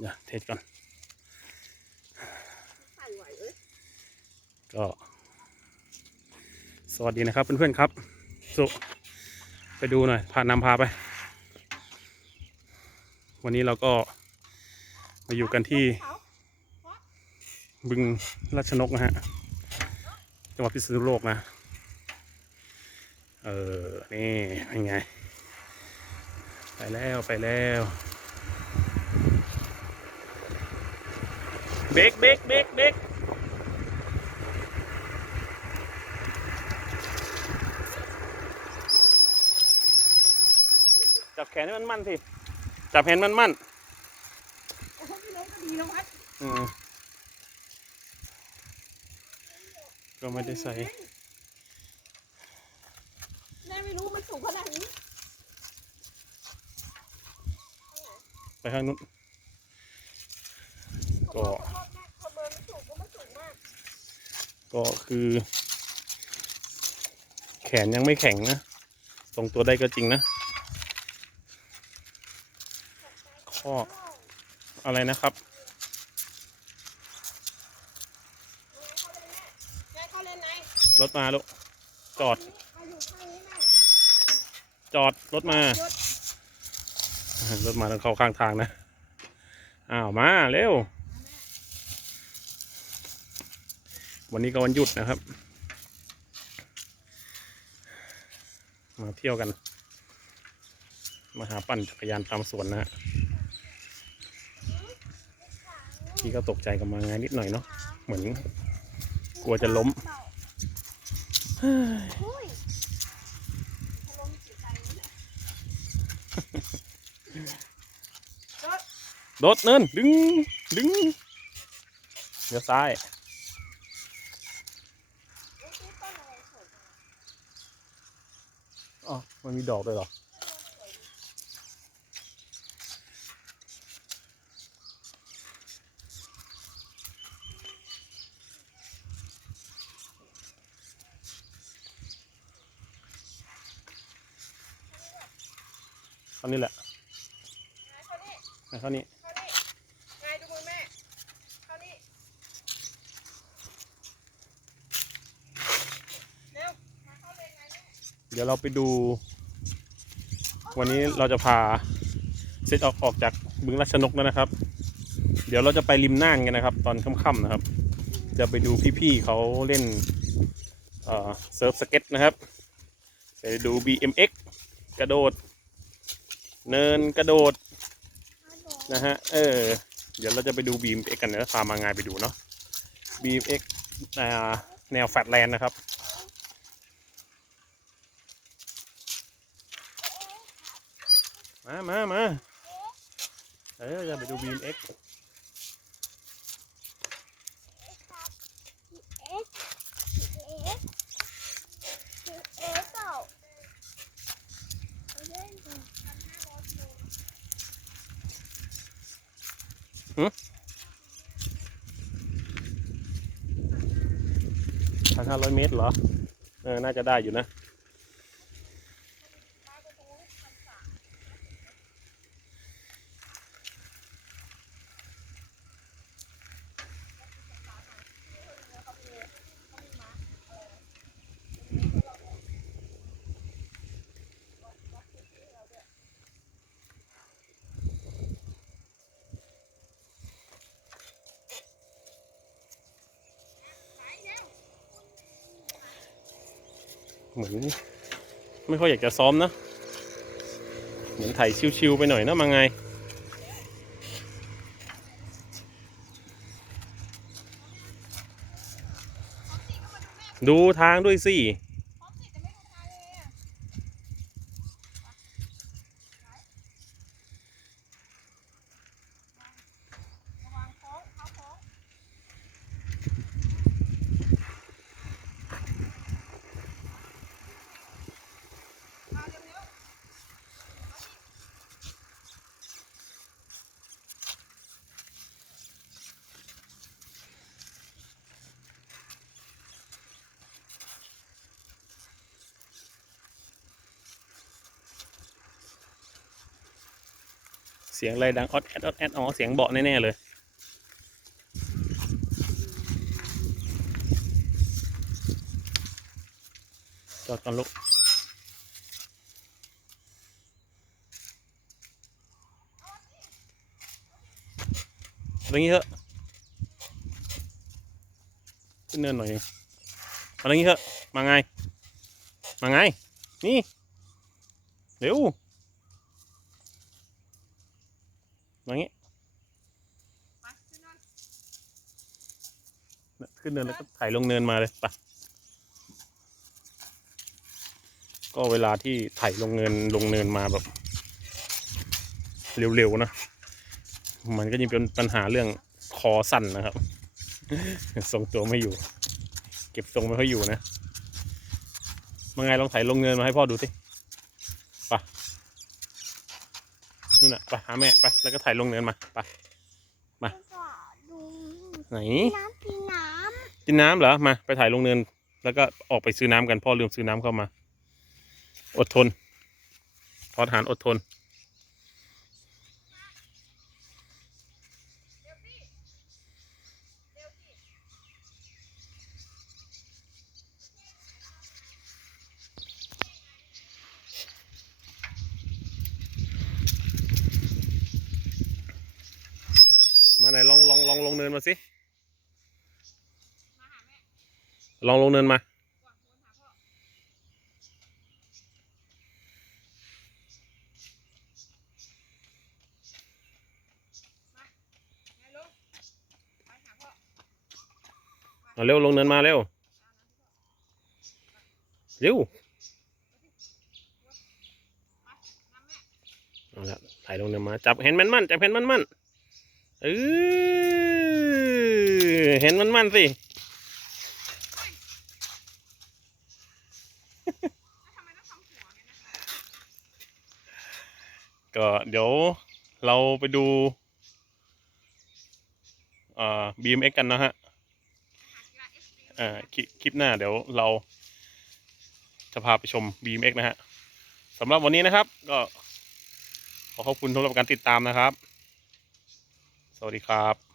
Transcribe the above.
เดี๋ยวเทสก่อน ก็ สวัสดีนะครับเพื่อนๆครับ สุ ไปดูหน่อย พานำพาไป วันนี้เราก็มาอยู่กันที่ บึงราชนกนะฮะ จังหวัดพิษณุโลกนะ เออ นี่เป็นไง ไปแล้วไปแล้ว บรกเบรกเบรกเบรกจับแขนให้มันมั่นสิ จับแขนมันมั่นโอ้โหพี่น้องก็ดีแล้ววัดอืมก็ไม่ได้ใส่แม่ไม่รู้มันสูงขนาดนี้ ไปข้างนู้น ก็ก็คือ แขนยังไม่แข็งนะทรงตัวได้ก็จริงนะ ข้ออะไรนะครับรถมาลูกจอด จอดรถมารถมาต้องเข้าข้างทางนะ อ้าว มา เร็ว วันนี้ก็วันหยุดนะครับ มาเที่ยวกัน มาหาปั่นจักรยานตามสวนนะฮะพี่ก็ตกใจกับมางานนิดหน่อยเนาะเหมือน กลัวจะล้มโอ้ยล้มจิตใจเลยเนี่ยรถโดดเนินดึงดึงเดี๋ยวซ้าย เอ้ยนี่ต้นอะไรสวยจัง อ๋อ มันมีดอกด้วยเหรอเท่านี้แหละเข้านี่เท่านี้เข้านี่ไงดูมือแม่เข้านี่เร็วมาเข้าเลยไงแม่เดี๋ยวเราไปดู วันนี้เราจะพาเซตออกออกจากบึงราชนกแล้วนะครับ เดี๋ยวเราจะไปริมน่านกันนะครับ ตอนค่ำๆนะครับ จะไปดูพี่ๆเขาเล่นเซิร์ฟสเก็ตนะครับไปดู BMX กระโดด เนินกระโดดนะฮะเออเดี๋ยวเราจะไปดู BMX กันนะพามางานไปดูเนาะ BMX อ่าแนวแฟลตแลนด์นะครับ มามามาเออจะไปดู BMX พันห้าร้อยเมตรเหรอ เออ น่าจะได้อยู่นะ เหมือน ไม่ค่อยอยากจะซ้อมนะ เหมือนไถ่ายชิวๆไปหน่อยนะมาไง ดูทางด้วยสิจะไม่ดูทางเลยอะระวังโค้งเขาโค้งมาเร็ว เสียงอะไรดังออดแอดออดแอดอ๋อเสียงเบาะแน่ ๆ เลย จอดก่อนลูกตรงนี้เถอะขึ้นเนินหน่อยหนึงมาตรงนี้เถอะมาไง มาไง นี่ เร็ว มางี้ไปขึ้นนอนขึ้นเนินแล้วก็ถ่ายลงเนินมาเลยไปะก็เวลาที่ถ่ายลงเนินลงเนินมาแบบ เร็วๆนะ มันก็ยังเป็นปัญหาเรื่องคอสั่นนะครับทรงตัวไม่อยู่ เก็บทรงไม่ค่อยอยู่นะมาไงลองถ่ายลงเนินมาให้พ่อดูสิไปะ นู่นน่ะไปหาแม่ไปแล้วก็ถ่ายลงเนินมาไปมาแล้วก็ดูไหนน้ำกินน้กินน้ำเหรอมาไปถ่ายลงเนิน แล้วก็ออกไปซื้อน้ำกันพ่อลืมซื้อน้ำเข้ามา อดทนทอทหารอดทน นลองลองลองลงเนินมาสิลองลงเนินมาำไงลูกไปหาเอาเร็วลงเนินมาเร็วเร็วแม่เอาละถ่ายลงเนินมาจับเห็นมันมั่นจับเห็นมันมั่น เออเห็นมันมันสิก็เดี๋ยวเราไปดูอ่า BMX กันนะฮะอ่าคลิปคลิปหน้าเดี๋ยวเรา จะพาไปชม BMX นะฮะสำหรับวันนี้นะครับ ก็ขอขอบคุณสำหรับการติดตามนะครับ สวัสดีครับ